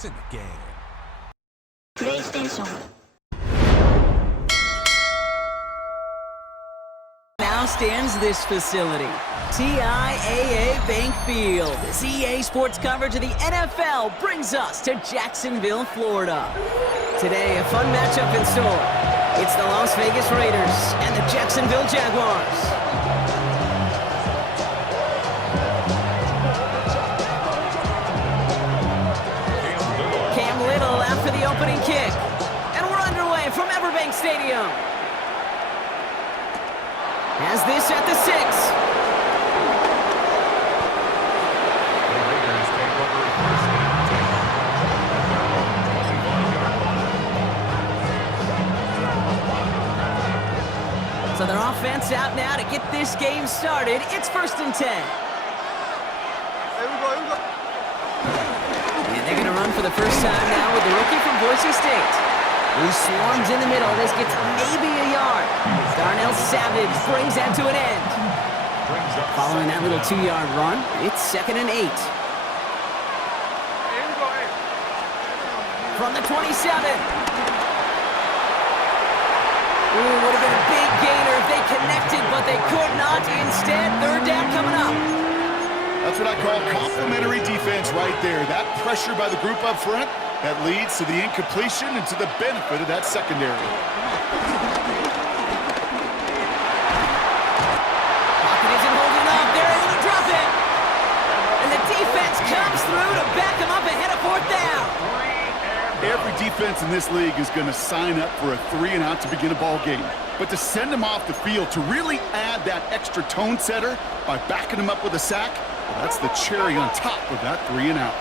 It's in the game. PlayStation. Now stands this facility, TIAA Bank Field. As EA Sports coverage of the NFL brings us to Jacksonville, Florida. Today, a fun matchup in store. It's the Las Vegas Raiders and the Jacksonville Jaguars. Cam Little after the opening kick. And we're underway from Everbank Stadium. Has this at the 6. So their offense out now to get this game started. It's 1st and 10. And they're going to run for the first time now with the rookie from Boise State. He swarms in the middle. This gets maybe a yard. Darnell Savage brings that to an end. Following that little 2-yard run, it's 2nd and 8. From the 27. Ooh, would have been a big gainer if they connected, but they could not. Instead, 3rd down coming up. That's what I call complimentary defense right there. That pressure by the group up front, that leads to the incompletion and to the benefit of that secondary. Pocket isn't holding up. They're able to drop it. And the defense comes through to back them up ahead of 4th down. Every defense in this league is going to sign up for a 3-and-out to begin a ball game. But to send them off the field, to really add that extra tone setter by backing them up with a sack, well, that's the cherry on top of that 3-and-out.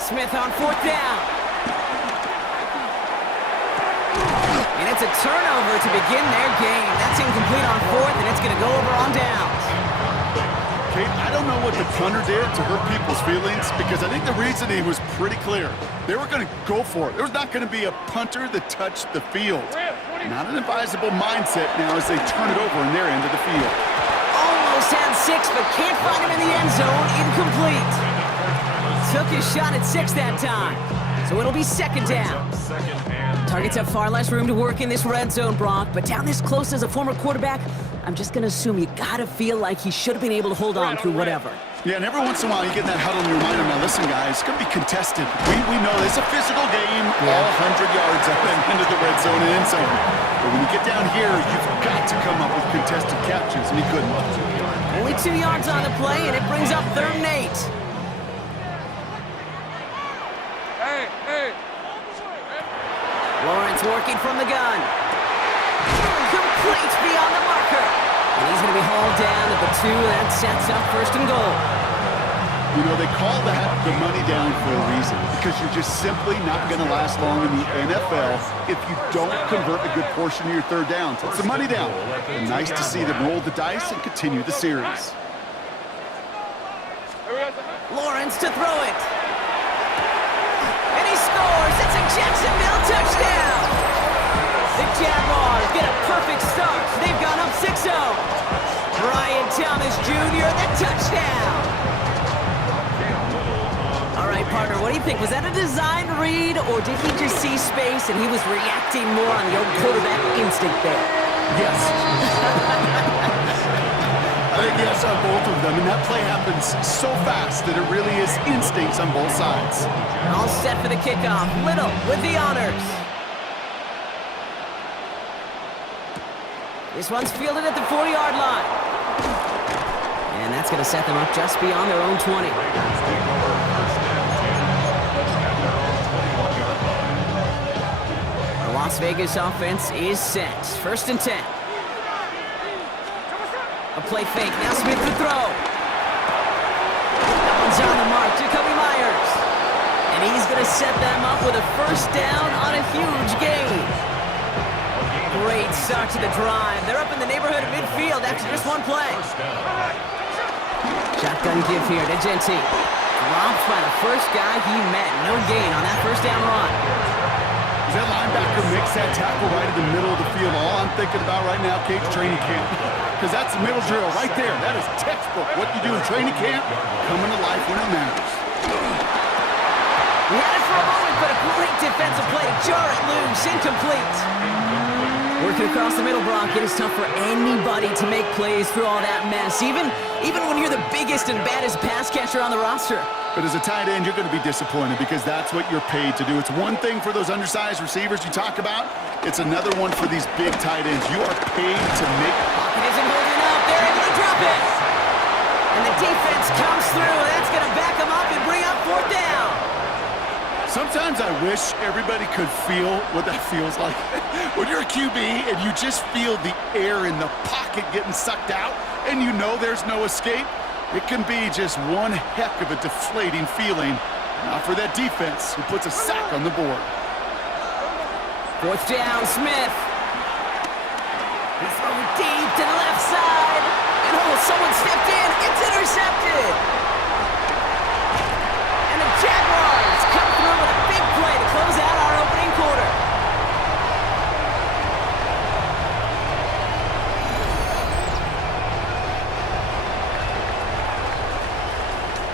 Smith on 4th down. And it's a turnover to begin their game. That's incomplete on 4th, and it's going to go over on downs. Kate, I don't know what the punter did to hurt people's feelings because I think the reasoning was pretty clear. They were going to go for it. There was not going to be a punter that touched the field. Not an advisable mindset now as they turn it over in their end of the field. Almost had 6, but can't find him in the end zone. Incomplete. Took his shot at 6 that time. So it'll be 2nd down. Targets have far less room to work in this red zone, Brock, but down this close as a former quarterback, I'm just going to assume you got to feel like he should have been able to hold on through whatever. Yeah, and every once in a while you get that huddle and you remind them, now listen guys, it's going to be contested. We know it's a physical game, all 100 yards up and into the red zone and end zone. But when you get down here, you've got to come up with contested catches, and he couldn't. Only 2 yards on the play, and it brings up 3rd and 8. Lawrence working from the gun. Complete beyond the marker. And he's going to be hauled down at the 2. That sets up 1st and goal. You know, they call that the money down for a reason because you're just simply not going to last long in the NFL if you don't convert a good portion of your 3rd downs. It's the money down. And nice to see them roll the dice and continue the series. Lawrence to throw it. And he scores. It's a Jacksonville touchdown. The Jaguars get a perfect start. They've gone up 6-0. Brian Thomas Jr., the touchdown. All right, partner, what do you think? Was that a design read, or did he just see space and he was reacting more on the old quarterback instinct there? Yes. I think yes on both of them, and that play happens so fast that it really is instincts on both sides. All set for the kickoff. Little with the honors. This one's fielded at the 40-yard line. And that's going to set them up just beyond their own 20. The Las Vegas offense is set. 1st and 10. A play fake. Now Smith to throw. That one's on the mark. Jacoby Myers. And he's going to set them up with a 1st down on a huge gain. Great start to the drive. They're up in the neighborhood of midfield after just 1 play. Shotgun give here to Genty. Dropped by the first guy he met. No gain on that 1st down run. that linebacker makes that tackle right in the middle of the field. All I'm thinking about right now, Cade's training camp. Because that's the middle drill right there. That is textbook. What you do in training camp, coming to life when it matters. We had it for a moment, but a great defensive play to jar it loose. Incomplete. Working across the middle, Brock, it is tough for anybody to make plays through all that mess, even when you're the biggest and baddest pass catcher on the roster. But as a tight end, you're going to be disappointed because that's what you're paid to do. It's one thing for those undersized receivers you talk about. It's another one for these big tight ends. You are paid to make... Pocket isn't holding up. They're able to drop it. And the defense comes through. That's going to back them up and bring up fourth down. Sometimes I wish everybody could feel what that feels like. When you're a QB and you just feel the air in the pocket getting sucked out and you know there's no escape, it can be just one heck of a deflating feeling. Not for that defense who puts a sack on the board. Fourth down, Smith. He's throwing deep to the left side. And someone stepped in. It's intercepted. And the Jaguars come through with a big play to close out our opening quarter.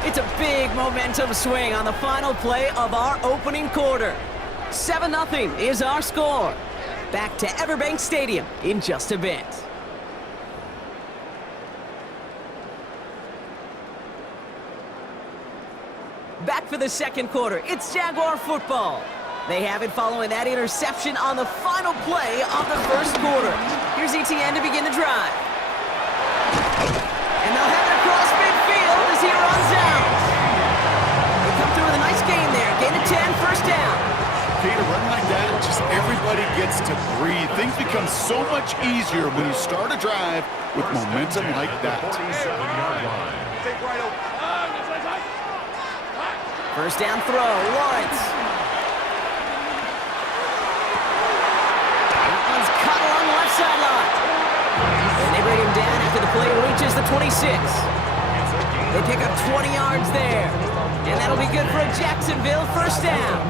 It's a big momentum swing on the final play of our opening quarter. 7-0 is our score. Back to Everbank Stadium in just a bit. Back for the second quarter. It's Jaguar football. They have it following that interception on the final play of the first quarter. Here's ETN to begin the drive. And they'll have it across midfield as he runs out. They come through with a nice gain there. Gain of 10, first down. Okay, to run like that, just everybody gets to breathe. Things become so much easier when you start a drive with momentum like that. First down throw, Lawrence. That one's cut along the left sideline. And they bring him down after the play reaches the 26. They pick up 20 yards there. And that'll be good for a Jacksonville first down.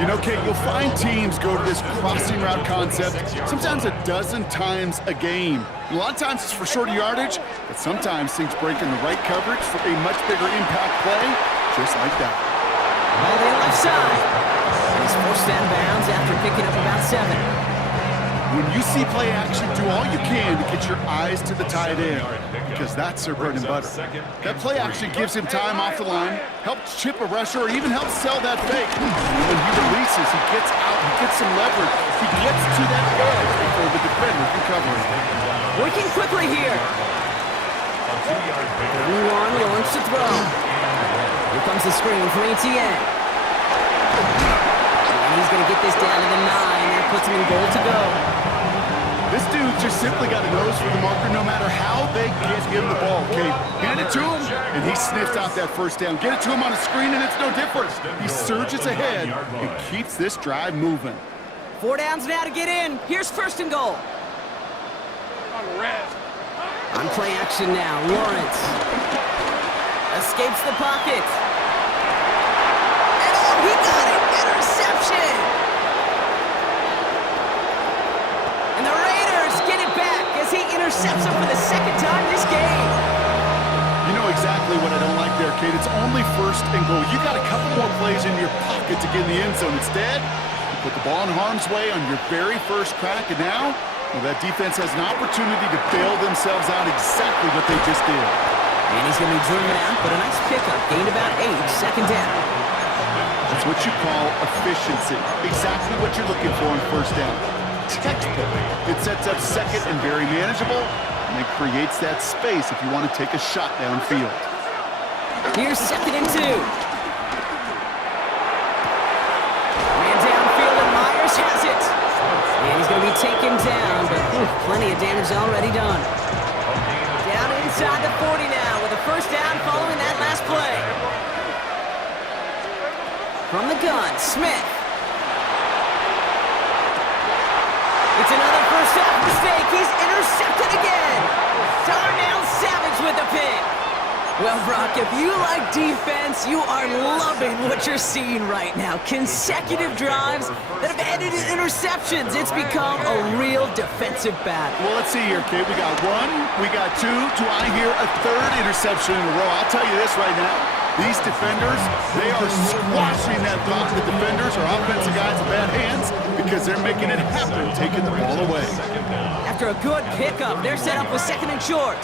You know, Kate, you'll find teams go to this crossing route concept sometimes a dozen times a game. A lot of times it's for shorter yardage, but sometimes things break in the right coverage for a much bigger impact play, just like that. All the left side. He's forced down bounds after picking up about 7. When you see play action, do all you can to get your eyes to the tight end, because that's their bread and butter. That play action gives him time off the line, helps chip a rusher, or even helps sell that fake. And when he releases, he gets out, he gets some leverage. He gets to that edge before the defender can cover him. Working quickly here. 31, Lawrence to throw. Here comes the screen from ETN. And he's going to get this down to the 9. That puts him in goal to go. This dude just simply got a nose for the marker no matter how they get him the ball, Kate. Hand it to him, and he sniffs out that first down. Get it to him on a screen, and it's no different. He surges ahead and keeps this drive moving. 4 downs now to get in. Here's first and goal. On play action now, Lawrence. Escapes the pocket. And oh, he got it! Interception! And the Raiders get it back as he intercepts him for the second time this game. You know exactly what I don't like there, Kate. It's only first and goal. You got a couple more plays in your pocket to get in the end zone. Instead, you put the ball in harm's way on your very first crack, and now, well, that defense has an opportunity to bail themselves out exactly what they just did. And he's going to be driven out, but a nice pickup. Gained about 8, second down. That's what you call efficiency. Exactly what you're looking for on first down. Textbook. It sets up second and very manageable, and it creates that space if you want to take a shot downfield. Here's second and 2. Man downfield, and Myers has it. And he's going to be taken down, but plenty of damage already done. Down inside the 40 now with a first down following that last play. From the gun, Smith. It's another first half mistake. He's intercepted again. Darnell Savage with the pick. Well, Brock, if you like defense, you are loving what you're seeing right now. Consecutive drives that have ended in interceptions. It's become a real defensive battle. Well, let's see here, kid. We got one, we got two. Do I hear a third interception in a row? I'll tell you this right now. These defenders, they are squashing that thought. The defenders are offensive guys in bad hands because they're making it happen, taking the ball away. After a good pickup, they're set up with second and short.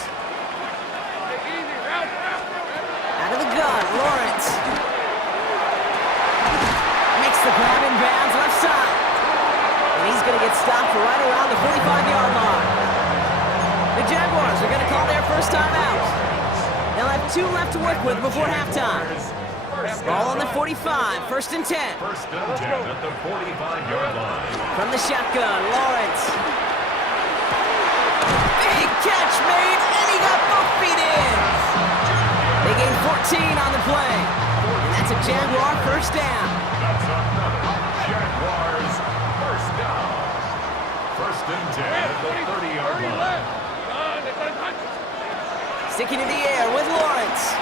Out of the gun, Lawrence. Makes the grab in bounds, left side. And he's going to get stopped right around the 45-yard line. The Jaguars are going to call their first time out. They'll have 2 left to work with before halftime. Ball on the 45, first and 10. First and 10 at the 45-yard line. From the shotgun, Lawrence. Big catch made, and he got both feet in. They gain 14 on the play. And that's a Jaguar first down. That's another Jaguars first down. First and 10 at the 30-yard line. Sticking in the air with Lawrence.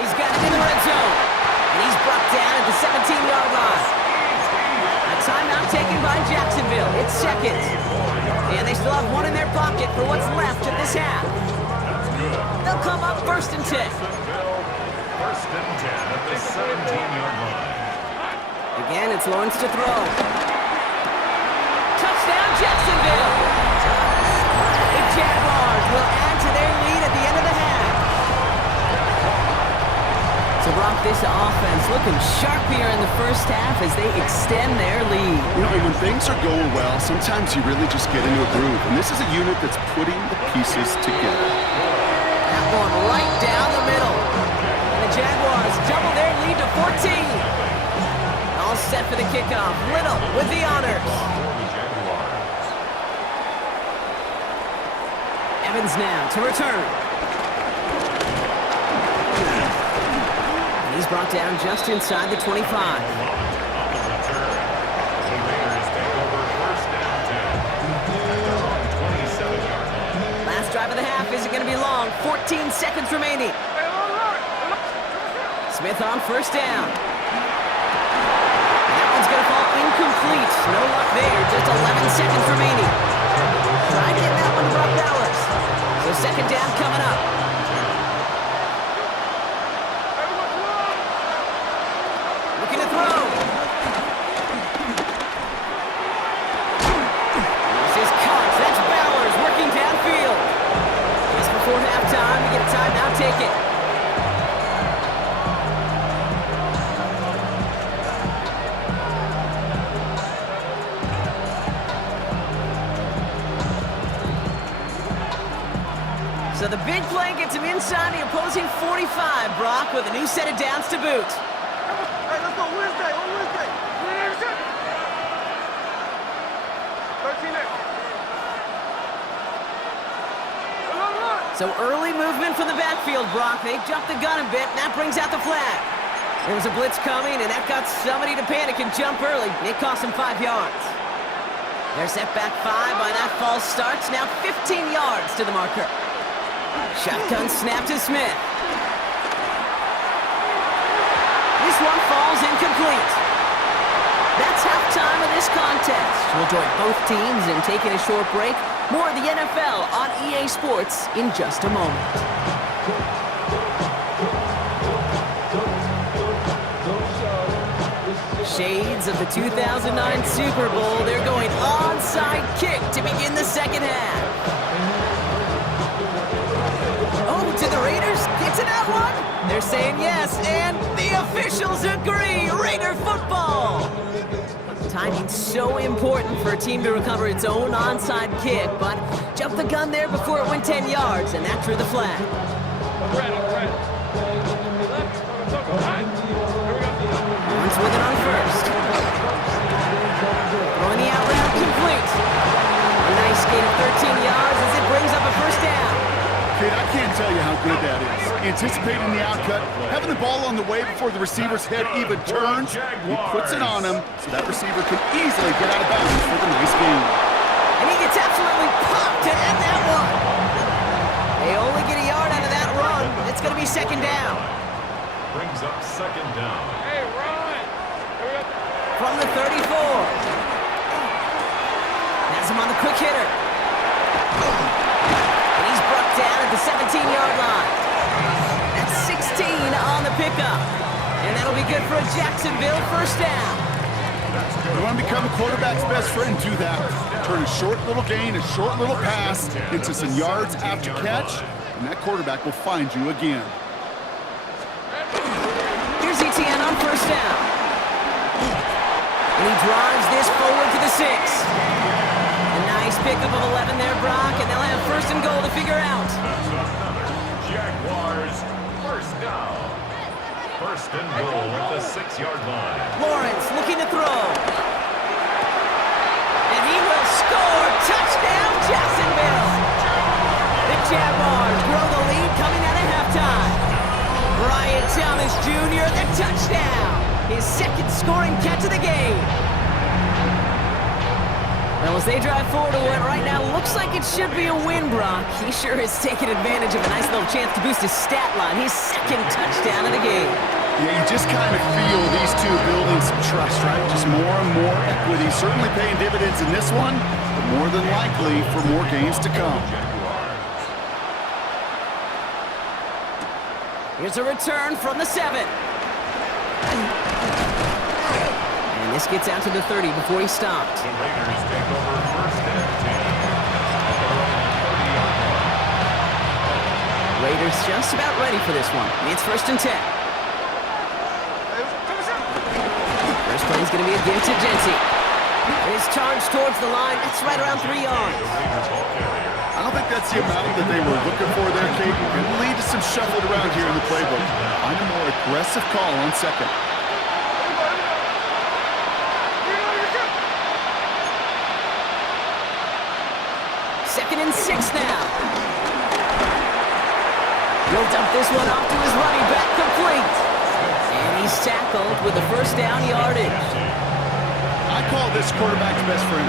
He's got it in the red zone. And he's brought down at the 17-yard line. A timeout taken by Jacksonville. It's second. And they still have one in their pocket for what's left of this half. They'll come up first and 10. First and 10 at the 17-yard line. Again, it's Lawrence to throw. Touchdown, Jacksonville! The Jaguars will add to their lead at the end of the half. So, Brock, this offense looking sharp here in the first half as they extend their lead. You know, when things are going well, sometimes you really just get into a groove. And this is a unit that's putting the pieces together. That one right down the middle. And the Jaguars double their lead to 14. All set for the kickoff. Little with the honors. Evans now to return. And he's brought down just inside the 25. Last drive of the half isn't going to be long. 14 seconds remaining. Smith on first down. That one's going to fall incomplete. No luck there. Just 11 seconds remaining. Try getting that one to Brock Bowers. So second down coming up. Looking to throw. This is Cox. That's Bowers working downfield. Just before halftime, we get a timeout taken. So the big play gets him inside the opposing 45, Brock, with a new set of downs to boot. Hey, let's go Wednesday, on Wednesday. 13-8. So early movement from the backfield, Brock. They jumped the gun a bit, and that brings out the flag. There was a blitz coming, and that got somebody to panic and jump early. It cost him 5 yards. They're set back 5 by that false start. Now 15 yards to the marker. Shotgun snap to Smith. This one falls incomplete. That's halftime of this contest. We'll join both teams in taking a short break. More of the NFL on EA Sports in just a moment. Shades of the 2009 Super Bowl. They're going onside kick to begin the second half. Oh, to the Raiders? Get to that one? They're saying yes, and the officials agree. Raider football. Timing's so important for a team to recover its own onside kick, but jumped the gun there before it went 10 yards, and that drew the flag. Lawrence with it on first. Throwing the out route complete. A nice gain of 13 yards as it brings up a first down. Kid, I can't tell you how good that is. Anticipating the outcut, having the ball on the way before the receiver's head even turns, he puts it on him so that receiver can easily get out of bounds for the nice gain. And he gets absolutely popped to end that one. They only get a yard out of that run. It's going to be second down. Brings up second down. Hey, run! From the 34. Has him on the quick hitter. And he's brought down at the 17-yard line. That's 16 on the pickup. And that'll be good for a Jacksonville first down. You want to become a quarterback's best friend, do that. Turn a short little gain, a short little pass into some yards after catch, and that quarterback will find you again. Here's ETN on first down. And he drives this forward to the 6. A nice pickup of 11 there, Brock, and they'll have first and goal to figure out. That's another Jaguars first down. First and goal at the 6-yard line. Lawrence looking to throw. And he will score. Touchdown, Jacksonville. The Jaguars grow the lead coming out of halftime. Brian Thomas Jr., the touchdown. His second scoring catch of the game. Well, as they drive forward to what right now looks like it should be a win, Brock. He sure is taking advantage of a nice little chance to boost his stat line. His second touchdown of the game. Yeah, you just kind of feel these two building some trust, right? Just more and more equity. Certainly paying dividends in this one, but more than likely for more games to come. Here's a return from the 7. And this gets out to the 30 before he stopped. The Raiders take over first and 10. Raiders just about ready for this one. It's first and 10. First play is going to be a give to Jency. His charge towards the line. That's right around 3 yards. I don't think that's the amount that they were looking for there, Kate. It can lead to some shuffled around here in the playbook. Find a more aggressive call on second. Second and 6 now. He'll dump this one off to his running back, complete. And he's tackled with the first down yardage. I call this quarterback's best friend.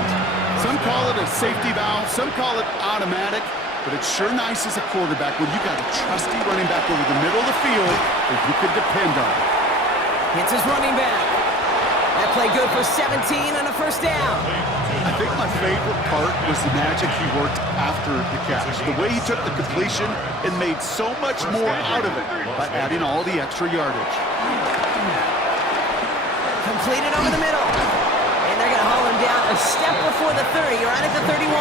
Some call it a safety valve, some call it automatic, but it's sure nice as a quarterback when you got a trusty running back over the middle of the field that you can depend on. Hits his running back. That play good for 17 and a first down. I think my favorite part was the magic he worked after the catch. The way he took the completion and made so much more out of it by adding all the extra yardage. Completed over the middle. And they're going to haul him down a step before the 30, right at the 31.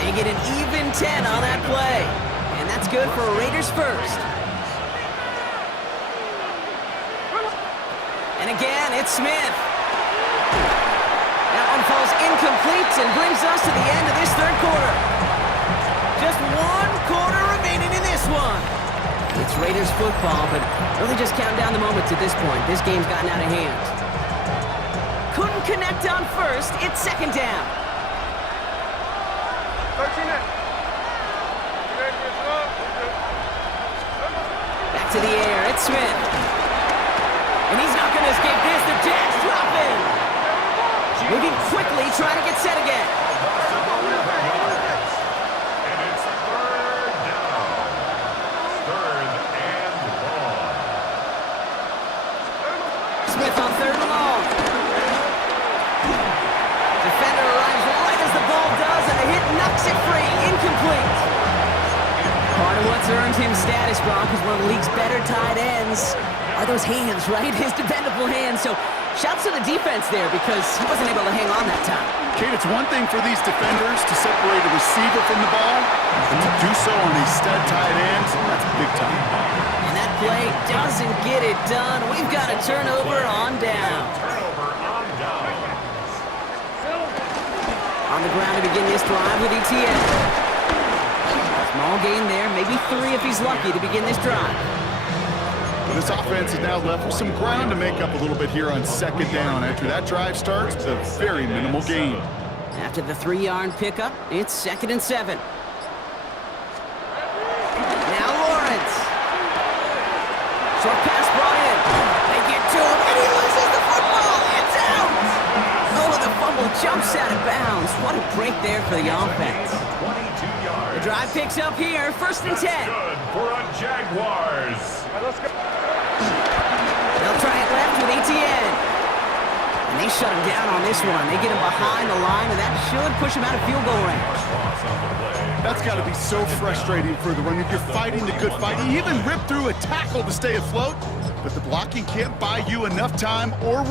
They get an even 10 on that play. And that's good for Raiders first. And again, it's Smith. That one falls incomplete and brings us to the end of this third quarter. Just 1 quarter remaining in this one. It's Raiders football, but really just count down the moments at this point. This game's gotten out of hand. Couldn't connect on first. It's second down. 13 in. Back to the air. It's Smith. And he's not going to escape this. The Jags drop in. Moving quickly, trying to get set again. And it's third down. Third and long. Smith on third and long. Defender arrives right as the ball does, and the hit knocks it free. Incomplete. Part of what's earned him status, Brock, is one of the league's better tight ends. Are those hands, right? His dependable hands. So shouts to the defense there because he wasn't able to hang on that time. Kate, it's one thing for these defenders to separate a receiver from the ball, but to do so on a stud tight end, that's big time. And that play doesn't get it done. We've got a turnover on down. Turnover on down. On the ground to begin this drive with ETN. Small gain there, maybe 3 if he's lucky to begin this drive. This offense is now left with some ground to make up a little bit here on second down. After that drive starts, it's a very minimal gain. After the 3-yard pickup, it's second and 7. Now Lawrence. Short pass brought in. They get to him, and he loses the football. It's out. Oh, the fumble jumps out of bounds. What a break there for the offense. 22 yards. The drive picks up here, 1st and 10. Good for a Jaguars. All right, let's go. They'll try it left with Etienne. And they shut him down on this one. They get him behind the line, and that should push him out of field goal range. That's got to be so frustrating for the runner. You're fighting the good fight. You even rip through a tackle to stay afloat, but the blocking can't buy you enough time or